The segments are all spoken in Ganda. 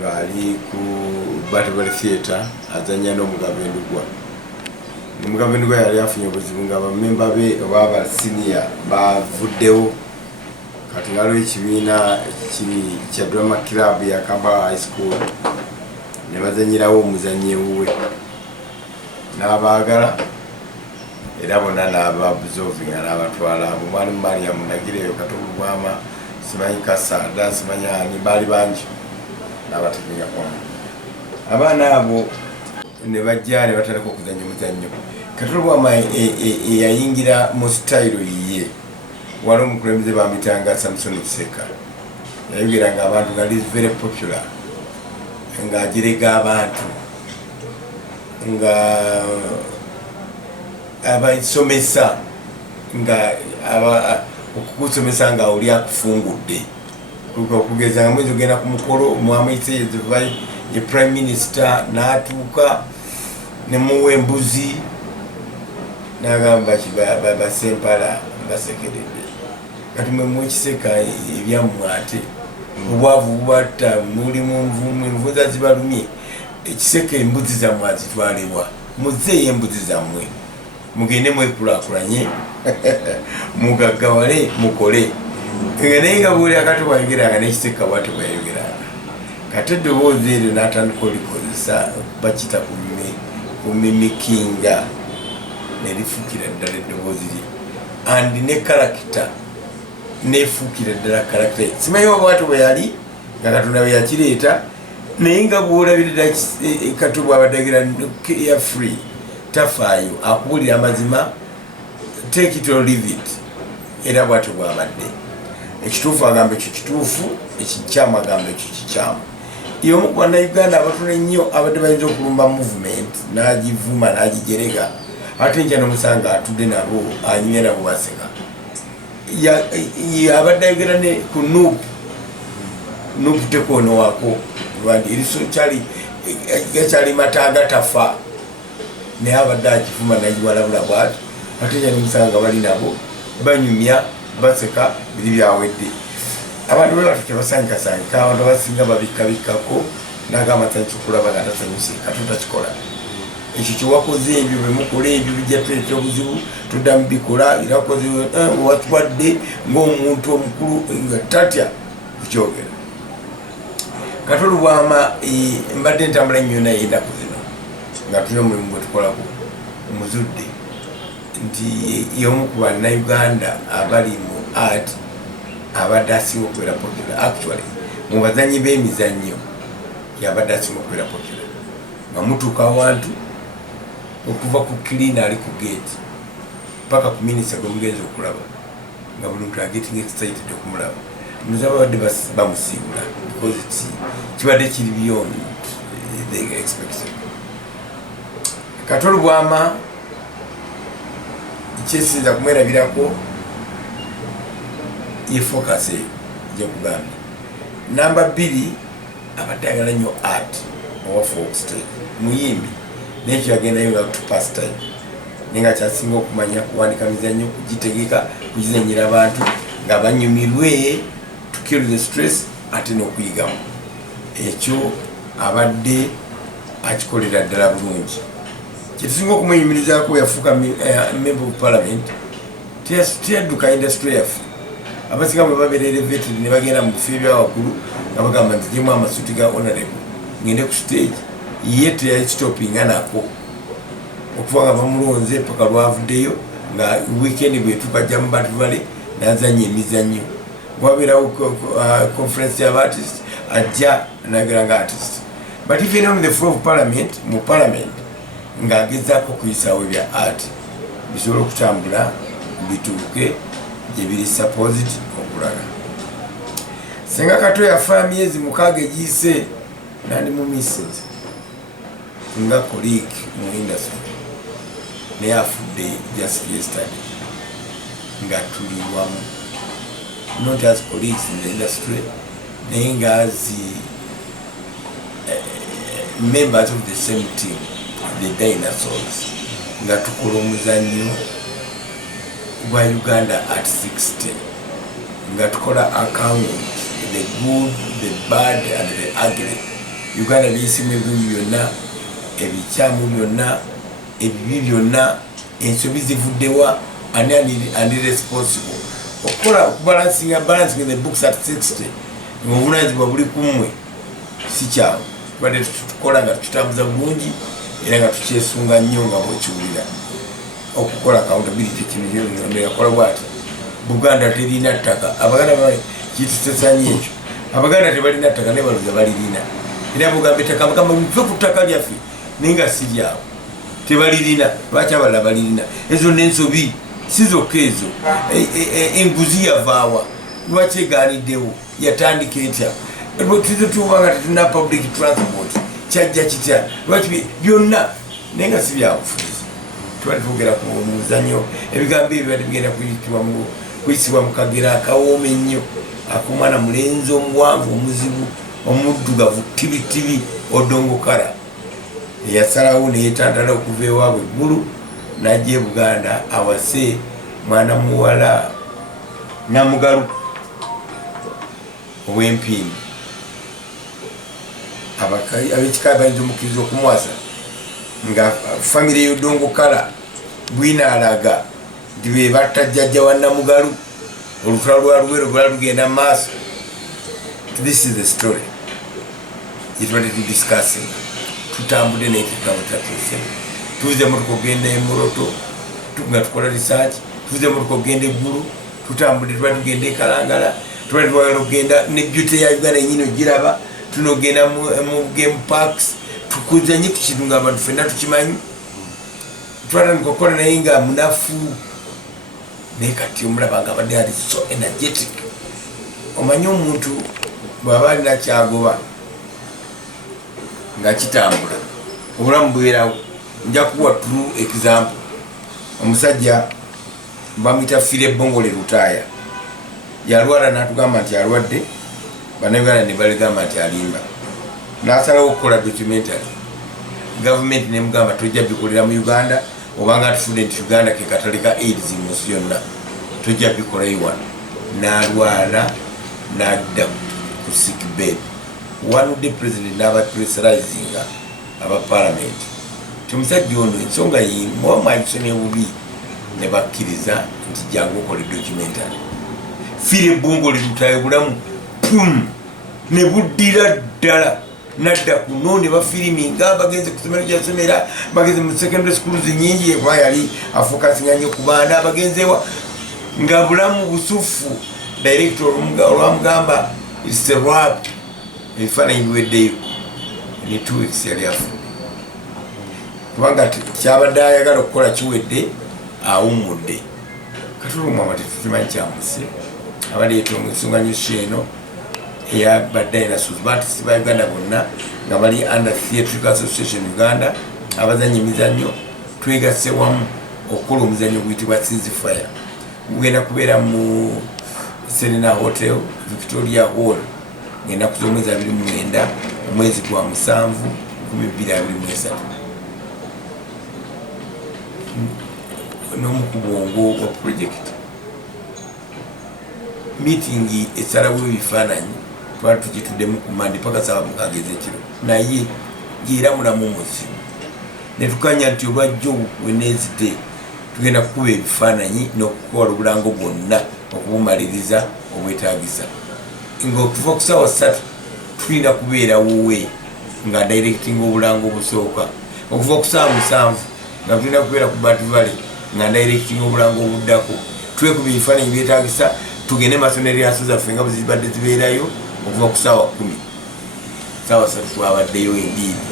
ngali ku Battle Theatre azanya n'omugabo endugwa. Omugabo endugwa yali afunye obuzibu nga bamemba be baba senior bavuddewo kati ngalo ekibiina kiri kya drama club ya Kampala High School ne bazanyirawo omuzannyo we n'abaagala era bonna n'ababuzovinga n'abatwala omwalimu Mariam Nagireyo Kato Bwama simanyi Kasa dansi manyani baali bangi n'abategeera kwamu abaana abo ne bajja ne batandika okuzannya omuzannyo. Kato Bwama yayingira mu style ye wali omukulembeze bamuyitanga Samson Kiseka yayogeranga abantu nga is very popular ng'ajerega abantu nga abasomesa nga okukusomesa nga oli akufungudde okugeza nga mwezi ogenda ku mukolo mwamuyise yezivai ye prime minister n'atuuka ne muwa embuzi n'agamba basempala basekeredde kati mwe mwekiseka ebyammwe ate obwavu bubatta muli mu nvumwe envuza zibalumye ekiseka embuzi zammwe azitwalibwa muzeeyo embuzi zammwe mugende mwekulaakulanye mugaggawale mukole nga naye nga bwoli akati bwayogeranga n'ekiseka bwate bwayogeranga kati eddoboozi eryo n'atandika olikozesa bakita kumimikinga nerifuukira ddala eddoboozi lye andi ne karakita nefuukira ddala karakita simanyi oba bwate bwe yali nga Katonda bwe yakireeta naye nga bwolabirira Kato bw'abadagira ya free tafaayo akubulira amazima take it or leave it era bwate bw'abadde ekituufu agamba ekyo kituufu ekikyamu agamba ekyo kikyamu y'omu ku bannayuganda abatono ennyo abadde bayinza okulumba movement n'agivuma n'agijerega ate nkya n'omusanga atudde nabo anyumya nabo baseka abadde ayogera ne ku nuupu tekwonowaako eriso gakyali mata gatafa naye abadde akivuma nagiwalabula bwati ate nkya n'omusanga bali nabo banyumya baseka biri byawedde abantu be batu tebasanyikasanyika abantu abasinga babikkabikkako nagamba tankikulaba nga tasanyuse Kato takikola ekyo kyewakoze ebyo bemukola ebyo bijja tuleeta obuzibu tuddamu bikola era koze watwadde ng'omuntu omukulu nga tatya kukyogera. Kato Bwama mbadde ntambula ennyo naye ennaku zino nga tulina omulimu gwe tukolako muzudde nti y'omu ku bannayuganda abali mu art abadde asinga okubeera popular actually mu bazanyi b'emizannyo yabadde asinga okubeera popular nga mutuuka awantu okuva ku cleaner ali ku gate paka ku minisita gwe mugenzi okulaba nga buli muntu agetting excited okumulaba muzaba badde bamusiibula because kibadde kiri beyond the expected. Kato Bwama kyesinza kumwerabirako ye focus gyokugamba. Namba 2 abadde ayagala nnyo art owa folk stage muyimbi nekyo yagendayo nga to pass time naye nga kyasinga okumanya kuwandika mizannyo kugitegeka kugizanyira abantu nga banyumirwe to kill the stress ate n'okuyigamu ekyo abadde akikolera ddala bulungi. Kyetusinga okumwenyumirizaako yafuuka member of parliament teyadduka industry yaffe abasinga bwe babeera elevated ne bagenda mu bifo ebyawaggulu nga bagamba nti gyemu amasuuti ga honorable ngende ku stage ye teyakitopinga nako okuva nga bamulonze paka lwavuddeyo nga weekend bwetuka jja mu Bantu Valley n'azanya emizannyo wabeerawo conference y'abaartist ajja nagera nga artist but even on the floor of parliament mu parliament ng'agezaako okuyisaawo ebya art bisobola okutambula bituuke gye biri supposed okulaga. Senga Kato yafa myezi 6 egiyise nandi mu misses nga colleague mu industry naye afudde just yesterday nga tuli wamu not as colleagues in the industry naye nga as members of the same team the dinosaurs nga tukola omuzannyo gwa Uganda at 60 nga tukola account the good, the bad and the ugly Uganda biyisimu ebirungi byonna, ebikyamu byonna, ebibi byonna, ensobi zivuddewa, ani responsible okukola balancing the books at 60 ng'obuvunanyizibwa buli kumwe si kyawe tubadde tukola nga tukitambuza bulungi era nga tukyesunga nnyo nga bwekiwulira okukola accountability kino yakola bwati. Buganda terina ttaka, Abaganda kitusesanya ekyo, Abaganda tebalina ttaka ne baluza balirina era bugamba ettaka Mukama muve ku ttaka lyaffe naye nga si lyawe tebalirina, lwaki abalala balirina? Ezo n'ensobi si zokka ezo. Enguzi yavaawa, lwaki egaaniddewo, yatandika etya? Tuze tuba nga tetulina public transport, kyajja kitya? Lwaki byonna naye nga si byabufuzi. Tubadde twogera ku muzannyo, ebigambo ebyo bibadde bigenda kuyisibwa mu kagera akawooma ennyo ak'omwana mulenzi omuwanvu omuzibu omuddugavu tibitibi odongokala eyasalawo neyetantala okuva ewaabwe eggulu n'ajja e Buganda awase mwana muwala Namugalu ow'Empindi. Ab'ekika bayinza omukkiriza okumuwasa nga famire y'odongokala bwinaalaga nti be batta jjajja wa Namugalu, olutula lwa Luwero lwali lugenda mu maaso. This is the story itubadde tudiscussing. Tutambudde naye tutamutatuuse, tuze motoka ogenda Ekirooto nga tukola research, tuze motoka ogenda eggulu, tutambudde tuba tugenda e Kalangala, tuba twagala okugenda ne beauty ya Uganda yennyini ogiraba, tunogenda mu game parks, tukuza nnyo ku kintu ng'abantu ffenna tukimanyi, twatandika okukola naye nga munafu. Naye kati omulaba nga abadde ali so energetic. Omanyi omuntu bw'aba alina kyagoba nga kitambula obulamu bwerawo. Nja kuwa true example. Omusajja bamuyita Fire Bongole Lutaaya yalwala n'atugamba nti alwadde, bannayuganda ne baligamba nti alimba, n'asalawo okukola documentary. Gavumenti nemugamba tojja bikolera mu Uganda obanga atufudde nti Uganda ke katale ka AIDS mu nsi yonna, tojja bikola iwano. N'alwala n'adda ku sick bed. Wanudde president n'aba pressurizing aba parliament omusajja ono ensonga mwamwanyisone bubi ne bakkiriza nti jangu okole documentary. Fire Bongole Lutaaya bulamu pum ne buddira ddala nadda kuno ne bafiriminga, bagenze ku ssomero gyasomera, bagenze mu secondary schools nyingi eba yali afokasinga nnyo ku baana, bagenzewa nga bulamu busufu. Director olwamugamba it's a wrap, ebifaananyi biweddeyo ne 2 weeks yali afudde kubanga kyabadde ayagala okukola kiwedde awummudde. Katulumu amate tukimanyi kyamuse abadde yeetonga ensonga nyusi eno eyabadde ayina baatisi ba Uganda bonna nga bali under Theatrical Association Uganda abazanya emizannyo twegasse wamu okukola omuzannyo guyitibwa Ceasefire. Gugenda kubeera mu Serena Hotel Victoria Hall ng'ennaku z'omwezi 29 omwezi gwa 7 2023 n'omukubongo wa project meeting esalawo ebifaananyi twali tukituddemu ku mandi paka saawa mukageza ekiro naye era mulamu muzibu ne tukanya nti olwajjo Wednesday tugenda kukuba ebifaananyi n'okukola obulango bwonna okubumaliriza obwetaagisa ng'otuva ku ssaawa 3 tulina kubeera wuwe nga directing obulango obusooka, okuva ku ssaawa 7 nga tulina kubeera ku Bat Valley nga directing obulango obuddako, twekuba ebifaananyi byetaagisa tugende masonero zaffe nga bwe zibadde zibeerayo okuva ku ssaawa 10. Ssaawa 3 twabaddeyo endiini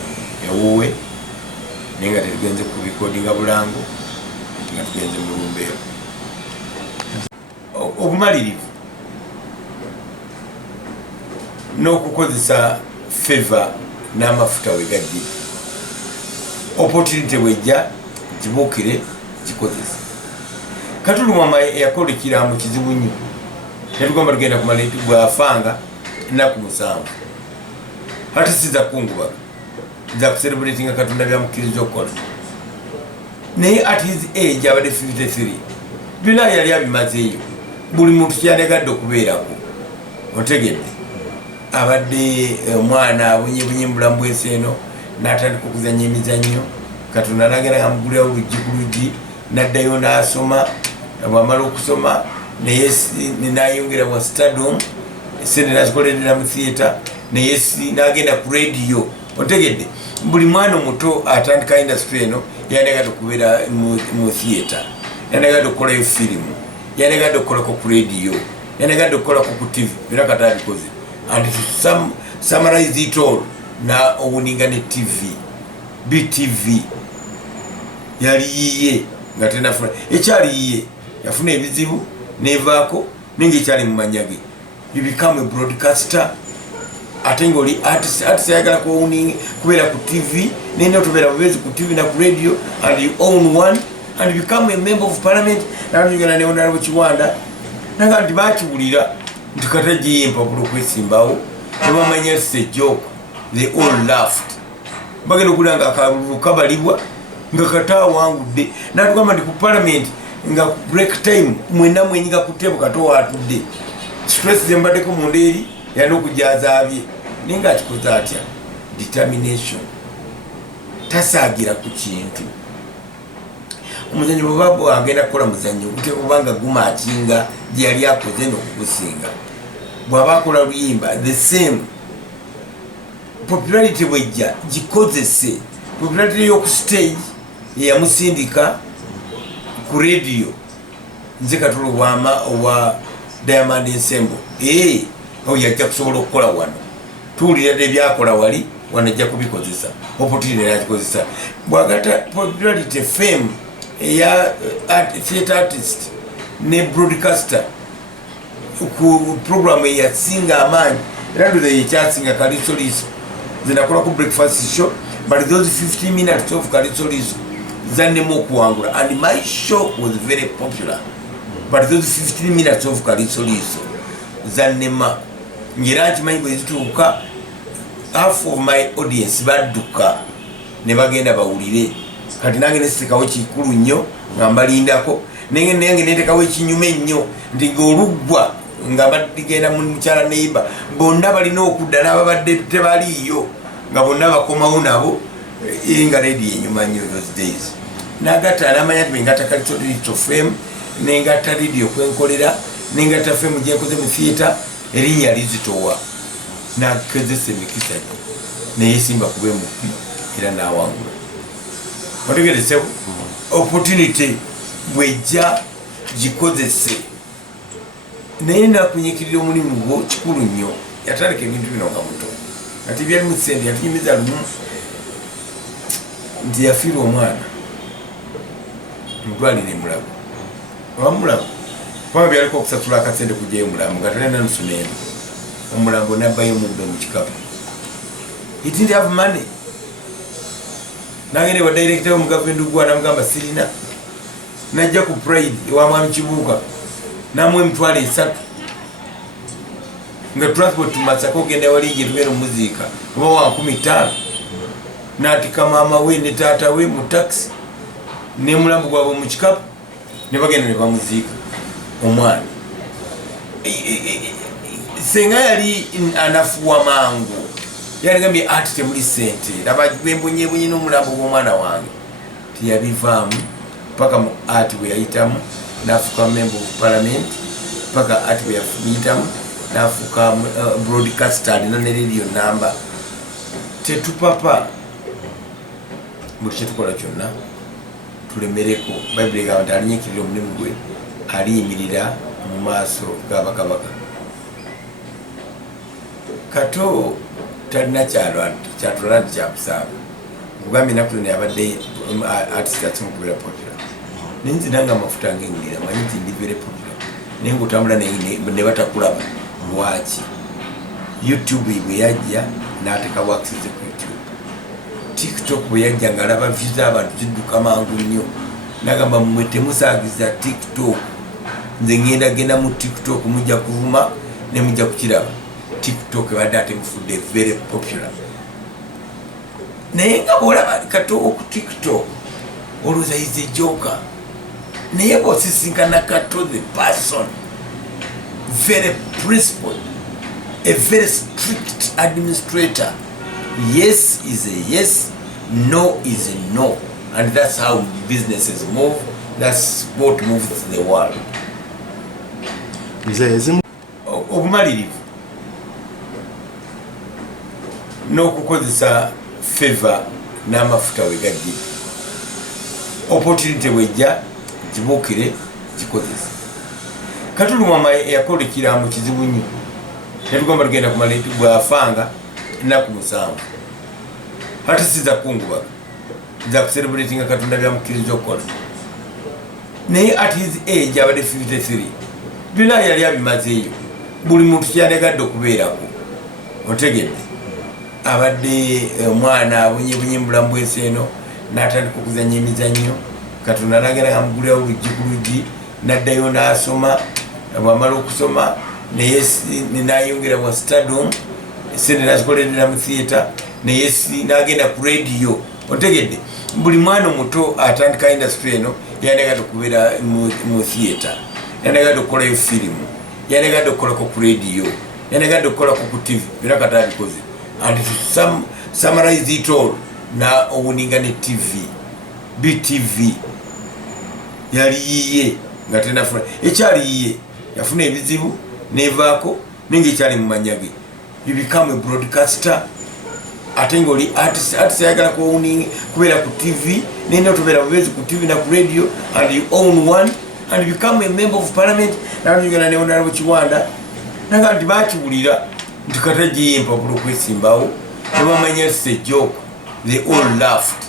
ewuwe naye nga tetugenze ku bikodinga bulango nga tugenze mu lumbeero. Obumalirivu n'okukozesa favor n'amafuta we gajje, opportunity wejja kibuukire kikozesa. Katulumama yakola ekiraamo kizibu nnyo, netugamba tugenda kumala bw'afanga ennaku 7 ate siza kungubaga, nza kucelebratinga Katonda byamukkiriza okukola. Naye at his age abadde 53 byonna yali abimazeeyo, buli muntu kyalegadde okubeerako. Otegedde abadde omwana abonyebonye mubulamu bwensi eno n'atandika okuzanya emizannyo Katonda n'agenda amugulira oluggi ku luggi n'addayo n'asoma bw'amala okusoma naye n'ayongera wa stadium sente nazikolerera mu theatre naye n'agenda ku radio otegedde buli mwana omuto atandika industry eno yandagadde okubeera mu theatre yandagadde okukolayo firimu yandagadde okukolako ku radio yandagadde okukolako ku TV era kati abikoze and to summarize it all na owuninga ne TV BTV yali yiye nga tenafuna ekyali yiye yafuna ebizibu nevaako ninga ekyali mu manyage you become a broadcaster ate ng'oli artist ayagala kubeera ku TV nene otubeera bubezi ku TV na ku radio and you own one and you become a member of parliament naugenda neonalabo Kiwanda naga nti bakiwulira nti katagiye empapulo okwesimbawo nebamanya it's a joke they all laughed bagenda okulira nga akalulu kabalibwa nga kata awangudde natugamba nti ku parliament nga break time mwena mwenyiga ku table Kato watudde stress zembaddeko munda eri yalina okujaza abye naye nga akikoze atya determination tasaagira ku kintu omuzannyo bweba agenda kukola muzannyo gutekubanga gumakinga gye yali akoze n'okugusinga bw'aba akola luyimba the same popularity bwejja gikozese popularity y'oku stage eyamusindika ku radio nze Katolo bwama owa Diamond Ensemble yajja kusobola okukola wano tuwulira dde byakola wali wano ajja kubikozesa opportunity yagikozesa bwagata popularity fame eya theatre artist ne broadcaster ku program eyasinga amaanyi era ndoza yekyasinga Kaliso Liso zinakola ku breakfast show but those 15 minutes of Kaliso Liso zannemu okuwangula and my show was very popular but those 15 minutes of Kaliso Liso zannema ngera nkimanyi bwe zituuka half of my audience badduka ne bagenda bawulire kati nange nesitekawo kikulu nnyo nga mbalindako nange netekawo ekinyuma ennyo nti ng'oluggwa nga badigenda mu mukyala neiba bonna balina okudda n'ababadde tebaliiyo nga bonna bakomawo nabo nga redi enyuma nnyo those days nagatta n'amanya nti bengata Kaliso fame nengatta radio kwenkolera nengatta fame gyenkoze mu theatre erinnya lizitowa nakezesa emikisa gyo neyesimba kuba emupi era n'awangula otegeresewo opportunity bwejja gikozese naye nakunyikirira omulimu gwo kikulu nnyo yatandika ebintu bino nga muto ati byalimu sente yatunyumiza lumu nti yafiirwa omwana mutwalire mulago wamulago kubanga byaliko okusasula akasente kujjayo mulamu nga talina nusu n'emu omulambo nabbayo omuddo mu kikapu he didn't have money nagende wa director mu government gwa namugamba sirina najja ku pride ewa mwami Kibuuka namwe emitwalo 3 nga transport Masaka ogenda wali gye tubeera omuziika oba wa 15 n'atika maama we ne taata we mu taxi ne mulambo gwabwe mu kikapu ne bagenda ne bamuziika omwana senga yali anafuwa mangu yaligambye ati temuli sente laba bwembonyebonye n'omulambo gw'omwana wange tiyabivaamu paka mu ati bwe yayitamu n'afuuka member of parliament paka ati bwe yayitamu n'afuuka broadcaster alina ne radio number tetupapa buli kyetukola kyonna tulemereko bayibuli egamba nti alinyikirira omulimu gwe aliyimirira mu maaso g'abakabaka Kato talina kyatula nti kyakusaaga nkugambye ennaku zino yabadde artist akimukubeera popular naye nzina nga amafuta ng'ewulira manyi nti ndi very popular naye ngaotambula ne batakulaba lwaki YouTube bwe yajja n'ateeka wakize ku YouTube TikTok bwe yajja ng'alaba views z'abantu zidduka mangu nnyo n'agamba mmwe temusaagiza TikTok nze ngenda mu TikTok mujja kuvuma ne mujja kukiraba TikTok badde ate mufudde very popular naye nga bwolaba Kato ku TikTok olowooza is a joker naye bw'osisinkana Kato the person very principled a very strict administrator. Yes is a yes, no is a no. And that's how businesses move. That's what moves the world. Obumalirivu n'okukozesa favor n'amafuta wegadde. Opportunity wejja kibuukire kikozesa. Katulu mama yakola ekiraamo kizibu nnyo. Netugamba tugenda kumala bw'afanga ennaku 7. Ate siza kungubaga. Nza kucelebratinga Katonda byamukkiriza okukola. Naye at his age abadde 53. Byonna yali abimazeeyo. Buli muntu kyalegadde okubeerako. Otegedde. Abadde omwana abonyebonye mu bulamu bw'ensi eno n'atandika okuzannya emizannyo. Katonda n'agenda amugulirawo oluggi ku luggi n'addayo n'asoma. Bw'amala okusoma naye n'ayongera mu stadium sente n'azikolerera mu theatre naye n'agenda ku radio. Otegedde buli mwana omuto atandika industry eno yandagadde okubeera mu theatre, yandagadde okukolayo firimu, yandagadde okukolako ku radio, yandagadde okukolako ku TV. Era kati abikoze. And to summarize it all, na owuninga ne TV, BTV yali yiye nga tenafuna ekyali yiye yafuna ebizibu nevaako ninga ekyali mu manyage. You become a broadcaster. Ate ng'oli artist ayagala kubeera ku TV nenda otubeera bubezi ku TV na ku radio, and you own one and you become a member of parliament. Naagenda ne Honorable Kiwanda naga nti baakiwulira nti kata gye empapula okwesimbawo ne bamanya it's a joke. They all laughed.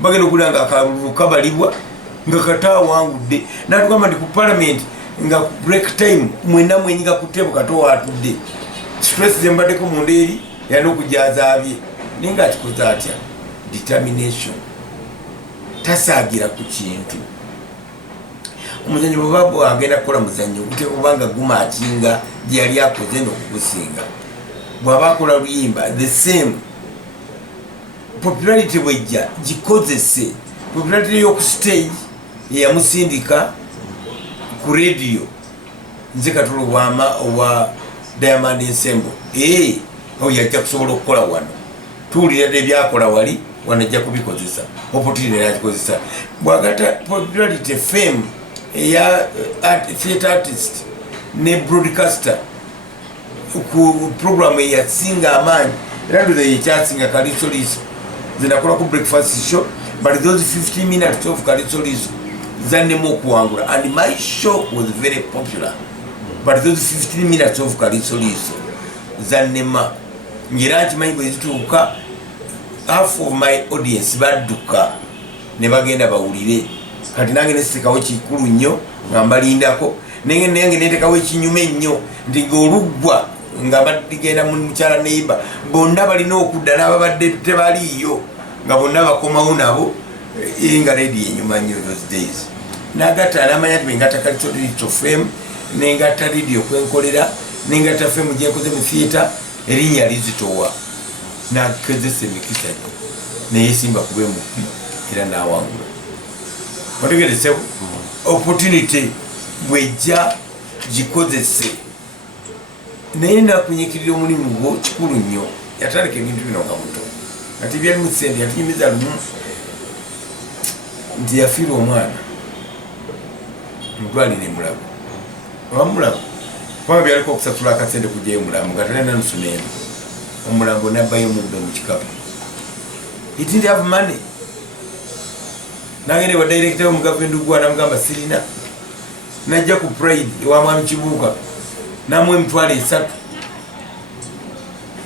Bagenda okulira nga akalulu kabalibwa nga kata awangudde n'atugamba nti ku parliament nga break time mwena mwenyiga ku table Kato watudde. Stress ze mbaddeko mu ndeeri yali okujaaza abye naye nga akikoze atya. Determination. Tasaagira ku kintu. Omuzannyo bw'oba agenda kukola muzannyo guteeka kubanga gumaakinga gye yali akoze n'okugusinga. Bw'aba akola luyimba the same. Popularity bwejja gikozese. Popularity y'oku stage eyamusindika ku radio. Nze Katulu owa Diamond Ensemble. Oyo yajja kusobola okukola wano. Tuwulira ebyakola wali wano ajja kubikozesa. Opportunity yagikozesa. Bw'agata popularity fame eya theatre artist ne broadcaster ku program eyasinga amaanyi. Era ndoza yekyasinga Kaliso Liso. Zinakola ku breakfast show, but those 15 minutes of Kaliso Liso zannemu okuwangula, and my show was very popular. But those 15 minutes of Kaliso Liso zannema ngera nkimanyi bwe zituuka half of my audience badduka ne bagenda bawulire. Kati nange nesitekawo kikulu nnyo nga mbalindako nange netekawo ekinyuma ennyo nti ng'oluggwa nga badigenda mu mukyala neyimba bonna balina okudda n'ababadde tebaliiyo nga bonna bakomawo nabo nga redi enyuma nnyo those days. Nagatta n'amanya nti bengata Kaliso Liso fame nengatta radio kwenkolera nengatta fame gyenkoze mu theatre erinnya lizitowa nakezesa emikisa gyo neyesimba kuba emupi era n'awangula. Otegeresewo opportunity bwejja gikozese. Naye nakunyikirira omulimu gwo kikulu nnyo. Yatandika ebintu bino nga muto ati byali mu sente yatunyumiza lumu nti yafiirwa omwana mutwalire mulago wamulago kubanga byaliko okusasula akasente kujjayo mulamu nga talina nusu n'emu. Omulambo nabbayo omubbe mu kikapu. He didn't have money. Nagende wa director wa mugavenda ugwa namugamba sirina. Najja ku pride wa mwami Kibuuka namwe emitwalo 3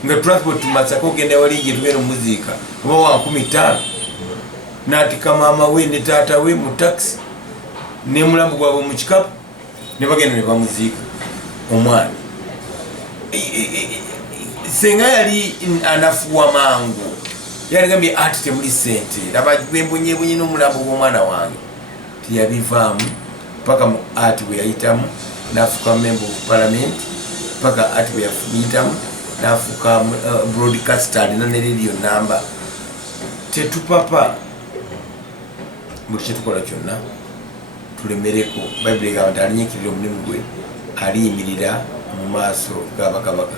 nga transport Masaka ogenda wali gye tubeera omuziika oba wa 15 n'atika maama we ne taata we mu taxi ne mulambo gwabwe mu kikapu ne bagenda ne bamuziika omwana. Senga yali anafuwa mangu yaligambye ati temuli sente laba bwembonyebonye n'omulambo gw'omwana wange tiyabivaamu paka mu ati bwe yayitamu n'afuuka member of parliament paka ati bwe yayitamu n'afuuka broadcaster alina ne radio namba. Tetupapa buli kyetukola kyonna tulemereko. Bayibuli egamba nti alinyikirira omulimu gwe aliyimirira mu maaso g'abakabaka.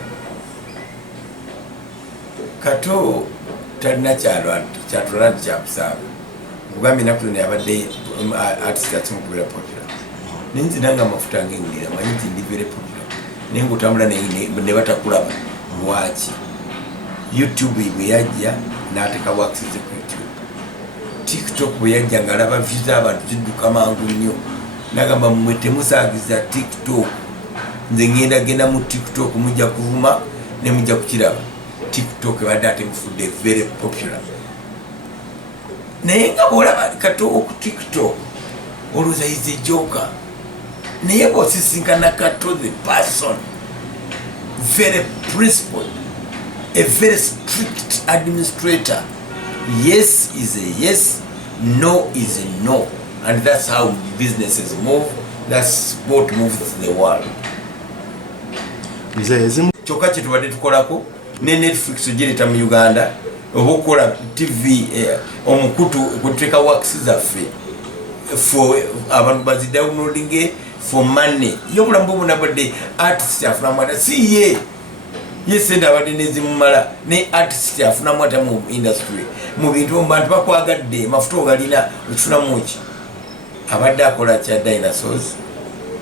Kato talina kyatula nti kyakusaaga kugambye ennaku zino yabadde artist akimu kubeera popular naye nze nange amafuta ngengulira manyi nti ndi very popular naye ngaotambula ne batakulaba lwaki YouTube bwe yajja n'ateeka works ze ku YouTube TikTok bwe yajja ng'alaba views z'abantu zidduka mangu nnyo n'agamba mmwe temusaagiza TikTok nze ngenda mu TikTok mujja kuvuma ne mujja kukiraba TikTok ebadde ate mufudde very popular naye nga bw'olaba Kato ku TikTok olowooza is a joker naye bw'osisinkana Kato the person very principled a very strict administrator. Yes is a yes, no is a no, and that's how businesses move. That's what moves the world. Kyokka kye tubadde tukolako ne Netflix ogireta mu Uganda oba okukola TV omukutu okuteeka works zaffe for abantu bazidownloading for money y'obulamu bw'obunabadde artist afunamu ate si ye sente abadde nezimumala ne artist afunamu ate mu industry mu bintu bantu bakwagadde mafuta ogalina okifunamu ki abadde akola kya dinosaurs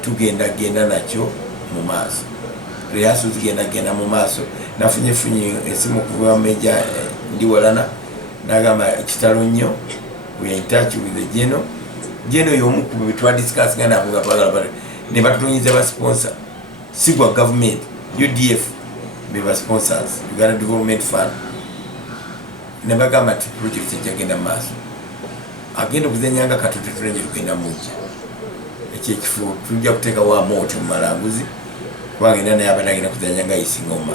tugenda nakyo mu maaso rehearsal zigenda mu maaso nafunye esimu kuva meja ndi walana nagamba kitalo nnyo we are in touch with the Geno y'omu ku bitwa discuss gana avuga twagala ne batutonyiza ba sponsor sigwa government UDF be sponsors Uganda Development Fund ne bagamba ati project ejagenda maaso agenda okuzenyanga Kato tulenje kugenda mujja ekifo tujja kuteeka wa moto mu malanguzi kubagenda naye abadde agenda kuzenyanga isingoma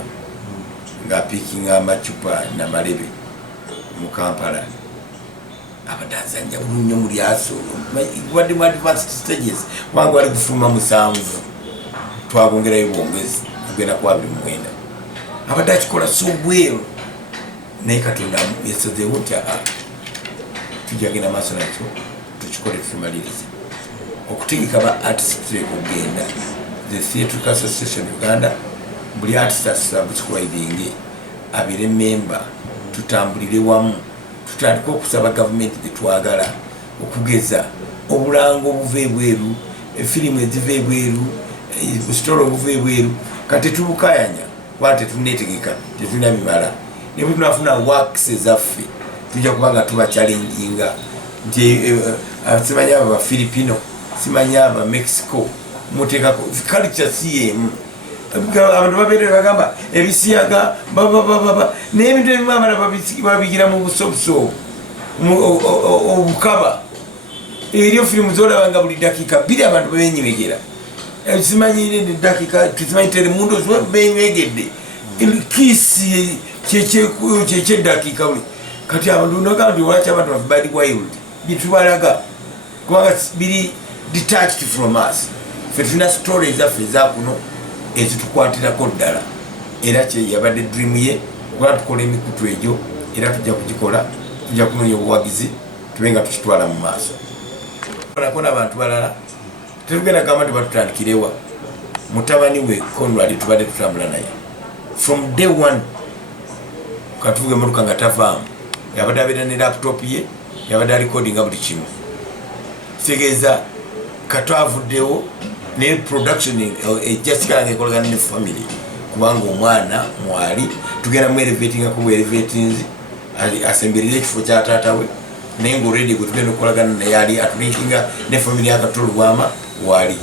nga picking amacupa na malebe mu Kampala abadde azanya bulunyo mu lyaso wadde mu advanced stages wangu wali kufuluma 7 twabongerayo bwongezi kugenda kwa 29 abadde akikola sobweru naye Katonda yasazeewo nti tujagenda maaso nakyo tukikole tumalirize okutegeka ba artist okugenda the Theatrical Association Uganda buli artist asabukikolayidinge abire member tutambulire wamu tutandika okusaba gavumenti gyetwagala okugeza obulango obuva ebweru efirimu eziva ebweru busitolo obuva ebweru kati tubukayanya kuba tetuneetegeka tetulina bimala ne bwe tunafuna works ezaffe tujja kubanga tuba challenginga nti simanya aba Filipino simanya aba Mexico muteekako culture si yemu abantu babeera bagamba ebisiyaga naye ebintu ebimu abala babigira mu busobuso obukaba eryo firimu zolabanga buli dakiika 2 abantu bebenyegera simanyire dakiika tusimanyi telemundo benywegedde kiisi kyekyedakiika buli kati abantu nagamba nti olwaki abantu bafe bali wild byetubalaga kubanga biri detached from us fe tulina stories zaffe ezakuno ezitukwatirako ddala era yabadde dream ye kuba tukola emikutu egyo era tujja kugikola tujja kunoonya obuwagizi tube nga tukitwala mu maaso alako n'abantu balala tetugenda gamba nti batutandikirewa mutabani we Conrad tubadde tutambula naye from day 1 katuvuga emotoka nga tavaamu yabadde abeera ne laptop ye yabadde arecordinga buli kimu kitegeeza Kato avuddewo ne production ejjasikala ekolagana ne family kubanga omwana mwali tugenda mu elevating ko elevatings asemberera ekifo kya taata we naye nga already gwe tugenda okukolagana naye ali atulinkinga ne family ya Kato Lwama wali